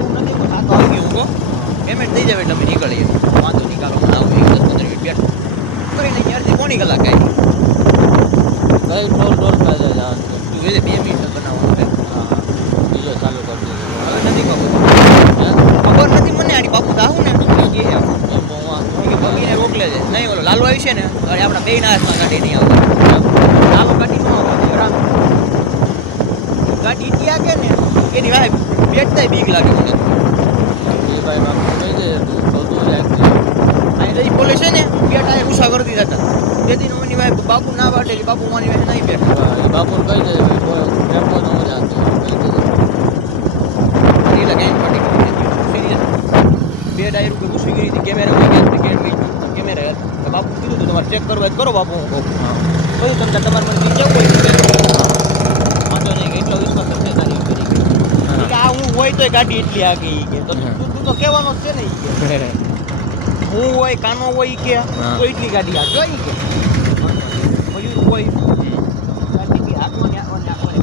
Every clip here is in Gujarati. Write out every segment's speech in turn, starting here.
એવું નથી કે આ તો આવી ગયું કહો પેમેન્ટ થઈ જાય એટલે અમે નીકળીએ વાંધો નીકાળો મને આવું 10-15 મિનિટ બેઠો કરીને ત્યારથી કોની કલાક આવી કઈ ટોલ પાસે જવાનું છે તું કીધે 2 મિનિટ બનાવવાનું છે હા બીજો ચાલુ કરી દીધો હવે નથી ખબર નથી મને આની બાપુ દાહું ને એ બગીને રોકલે છે નહીં ઓલો લાલુ આવી છે ને અરે આપણા બે ના હાથમાં ગાડી નહીં આવતી લાલુ ગાડી ન આવતી રામ ગાડી ત્યાં કે ને એની વાહે બેઠતા બીક લાગે મને એ ભાઈ બાપુ કહી દે તું બધું જાય અહીં લઈ પોલીસ છે ને બેટ આ ગુસ્સા કરી દીધા હતા તેથી એની વાહે બાપુ ના વાટે બાપુ મારી વાહે નહીં બેઠા એ બાપુને કહી દે ટેમ્પો ન જાતો કહી દે એટલે કેમ પડી બે ડાયર ઉપર ઘૂસી ગઈ હતી કેમેરા કેમેરા બાપુ કીધું હતું તમારે ચેક કરવા કરો બાપુ હું કહું બધું તમને તમારે મને જવું હોય વાંધો નહીં એટલો વિશ્વાસ તમને તારી કરી કે આ હું હોય તોય ગાડી એટલી આગી કે તો તું તો કહેવાનો જ છે ને કે હું હોય કાનો હોય કે તો એટલી ગાડી આ જોઈ કે પછી હોય ગાડી કે હાથમાં આખવાની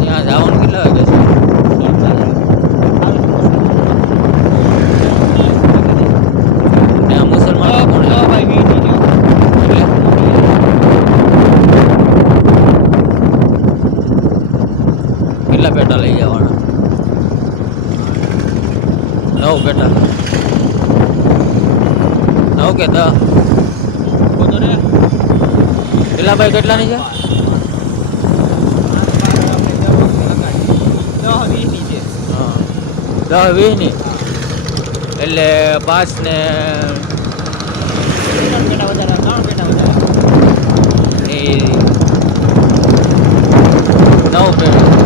ત્યાં જવાનું કેટલા વાગે છે ત્યાં મુસલમાન કોણ ભાઈ કેટલા પેટા લઈ જવાના 9 પેટા 9 કે 10 કેટલા ભાઈ કેટલાની છે 10-20 ની એટલે 5 ને 9 પેટા